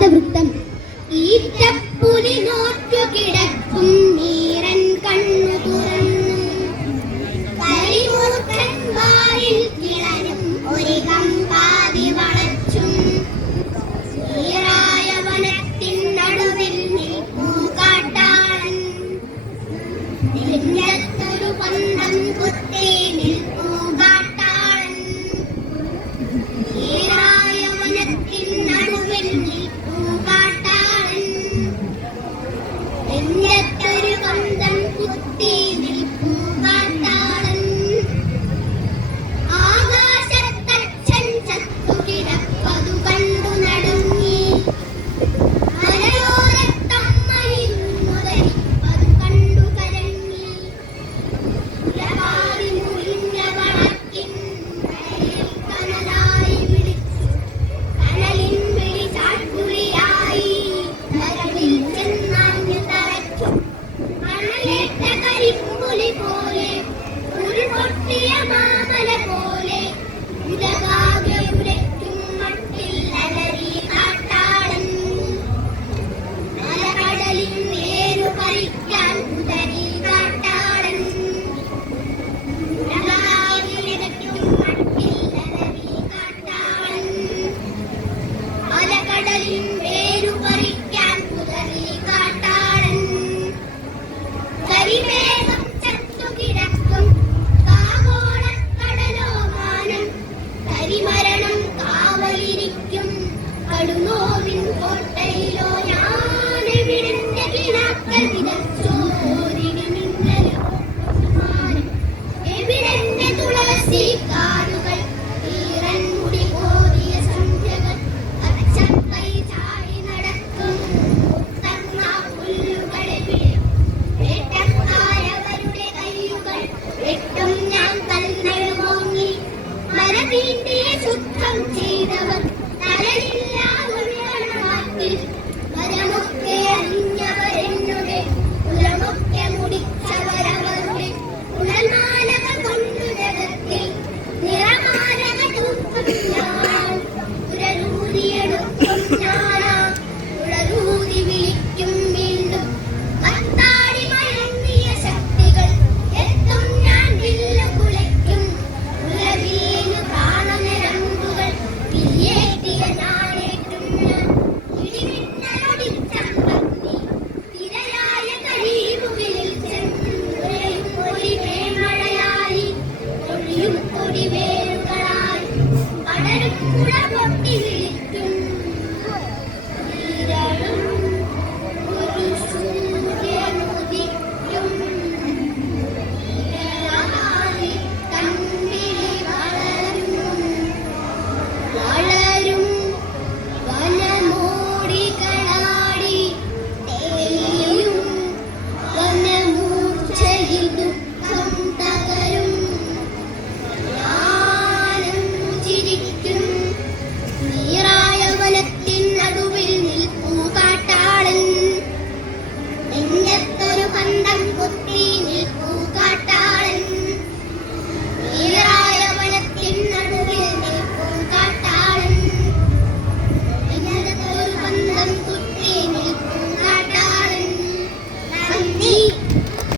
പാദവൃത്തം. ഈറ്റപ്പുലി നോറ്റു കിടക്കും നീരൻ കണ്ണു തുറന്നു കരിമൂർഖൻ വാരിൽ കിളനും ഒരു കമ്പാതി വളച്ചും ഈറായ വനത്തിൻ നടുവിൽ നിൽപ്പൂ കാട്ടാളൻ. നെഞ്ചത്തൊരു പന്തം കുത്തി നിൽപ്പൂ കാട്ടാളൻ. ഈറായ വനത്തിൻ നടുവിൽ നിൽപ്പൂ കാട്ടാളൻ. നെഞ്ചത്തൊരു പന്തം കുത്തി നിൽപ്പൂ കാട്ടാളൻ. ആകാശത്തച്ഛൻ ചത്തു കിടപ്പതു കണ്ടു നടുങ്ങി. മലയോരത്തമ്മയിരുന്നു ധരിപ്പതു കണ്ടു കരങ്ങി. ഉലവാറി മുറിഞ്ഞ വളത്തിൻ കനലായി വിളിച്ചു. കനലിൻ വിളി ചാട്ടുളിയായി കരളിൽ ചെന്നാഞ്ഞു തറച്ചു. കണലേറ്റ കരിമ്പുലി പോലെ ഉരുൾപൊട്ടിയ മാമല പോലെ ഉലകാകെ ഉരയ്ക്കും മട്ടിൽ അലറി കാട്ടാളൻ. അലകടലിൻ വേരു പറിക്കാൻ കുതറി കാട്ടാളൻ. ഉലകാകെ ഉരയ്ക്കും മട്ടിൽ അലറി കാട്ടാളൻ. അലകടലിൻ വേരു പറിക്കാൻ കുതറി കാട്ടാളൻ. കരിമേഘം ചത്തുകിടക്കും കാകോളക്കടലോമാനം. കരിമരണം കാവലിരിക്കും കടുനോവിൻ കോട്ടയിലോ